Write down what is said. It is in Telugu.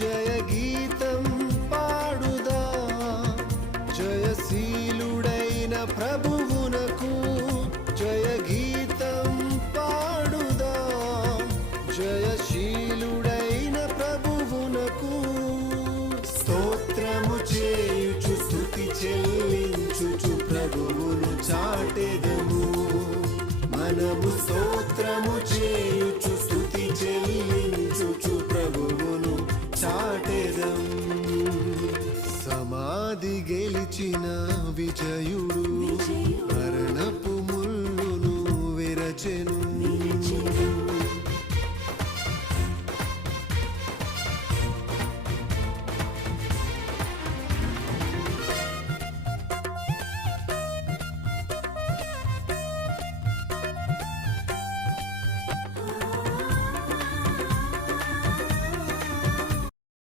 జయ గీతం పాడుదా జయశీలుడైన ప్రభువునకు జయ గీతం పాడుదా జయశీలుడైన ప్రభువునకు స్తోత్రము చేయుచు స్తుతి చెల్లించుచు ప్రభువును చాటెదము మనము స్తోత్రము చేయుచు స్తుతి చెల్లించుచు ప్రభువును చాటెదం సమాధి గెలిచిన విజయుడు